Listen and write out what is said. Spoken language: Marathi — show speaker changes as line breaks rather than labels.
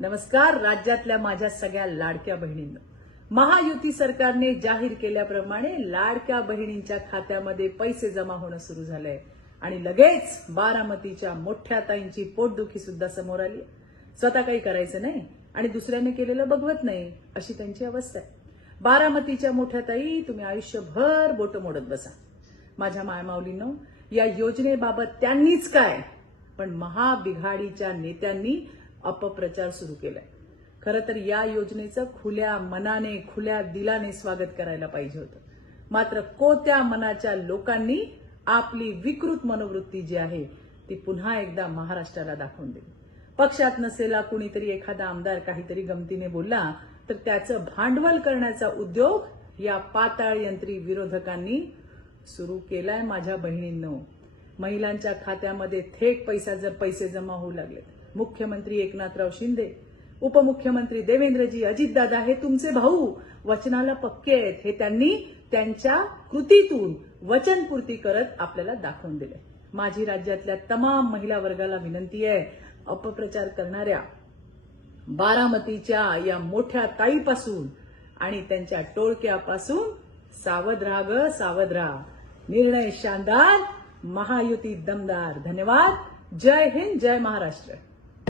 नमस्कार राज्यातल्या माझ्या सगळ्या लाडक्या बहिणींना. महायुती सरकारने जाहीर केल्याप्रमाणे लाडक्या बहिणींच्या खात्यामध्ये पैसे जमा होणं सुरू झालंय. आणि लगेच बारामतीच्या मोठ्या ताईंची पोटदुखी सुद्धा समोर आली. स्वतः काही करायचं नाही आणि दुसऱ्याने केलेलं बघवत नाही अशी त्यांची अवस्था आहे. बारामतीच्या मोठ्या ताई तुम्ही आयुष्यभर बोट मोडत बसा. माझ्या मायमाऊलीनं या योजनेबाबत त्यांनीच काय? पण महाबिघाडीच्या नेत्यांनी अपप्रचार सुरू केलाय. खरं तर या योजनेचं खुल्या मनाने खुल्या दिलाने स्वागत करायला पाहिजे होतं. मात्र कोत्या मनाच्या लोकांनी आपली विकृत मनोवृत्ती जी आहे ती पुन्हा एकदा महाराष्ट्राला दाखवून दिली. पक्षात नसेला कुणीतरी एखादा आमदार काहीतरी गमतीने बोलला तर त्याचं भांडवल करण्याचा उद्योग या पाताळ यंत्री विरोधकांनी सुरू केलाय माझ्या बहिणींनो. महिलांच्या खात्यामध्ये थेट पैसा जर पैसे जमा होऊ लागले मुख्यमंत्री एकनाथराव शिंदे उपमुख्यमंत्री देवेंद्रजी अजितदादा हे तुमचे भाऊ. वचनाला पक्के आहेत. हे त्यांनी त्यांच्या कृतीतून वचनपूर्ती करत आपल्याला दाखवून दिले. माझी राज्यातल्या तमाम महिला वर्गाला विनंती आहे अपप्रचार करणाऱ्या बारामतीच्या या मोठ्या ताईपासून आणि त्यांच्या टोळक्यापासून सावध राहा ग सावध राहा. निर्णय शानदार महायुती दमदार. धन्यवाद. जय हिंद जय महाराष्ट्र.